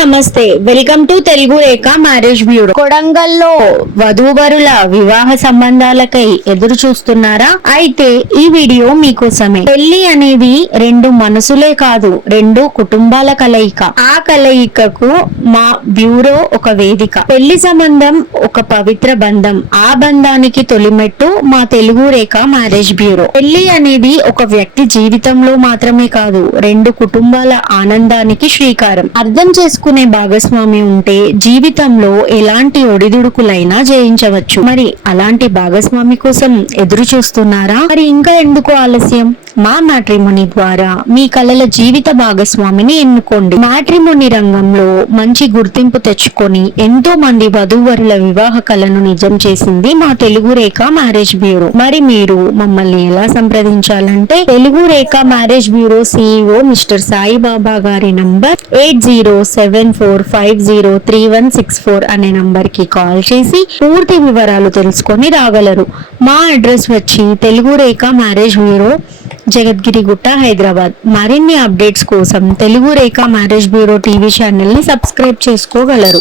నమస్తే, welcome to Telugu Rekha marriage bureau. కొడంగల్లో వధూవరుల వివాహ సంబంధాలకై ఎదురు చూస్తున్నారా? అయితే ఈ వీడియో మీకోసమే. పెళ్లి అనేది రెండు మనసులే కాదు, రెండు కుటుంబాల కలయిక. ఆ కలయికకు మా బ్యూరో ఒక వేదిక. పెళ్లి సంబంధం ఒక పవిత్ర బంధం. ఆ బంధానికి తొలిమెట్టు మా తెలుగు రేఖ మ్యారేజ్ బ్యూరో. పెళ్లి అనేది ఒక వ్యక్తి జీవితంలో మాత్రమే కాదు, రెండు కుటుంబాల ఆనందానికి శ్రీకారం. అర్థం చేసుకునే భాగస్వామి ఉంటే జీవితంలో ఎలాంటి ఒడిదుడుకులైనా జయించవచ్చు. మరి అలాంటి భాగస్వామి కోసం ఎదురు చూస్తున్నారా? మరి ఇంకా ఎందుకు ఆలస్యం? మా మ్యాట్రిమోనీ ద్వారా మీ కలల జీవిత భాగస్వామిని ఎన్నుకోండి. మ్యాట్రిమోనీ రంగంలో మంచి గుర్తింపు తెచ్చుకొని ఎంతో మంది వధూవరుల వివాహ కలను నిజం చేసింది మా తెలుగు రేఖ మ్యారేజ్ బ్యూరో. మరి మీరు మమ్మల్ని ఎలా సంప్రదించాలంటే Telugu Rekha marriage bureau CEO mister Saibaba గారి నంబర్ 8074503164 అనే నంబర్ కి కాల్ చేసి పూర్తి వివరాలు తెలుసుకొని రాగలరు. మా అడ్రస్ వచ్చి తెలుగు రేఖ మ్యారేజ్ బ్యూరో, జగద్గిరిగుట్ట, హైదరాబాద్. మరిన్ని అప్డేట్స్ కోసం Telugu Rekha marriage bureau TV channel ని సబ్స్క్రైబ్ చేసుకోగలరు.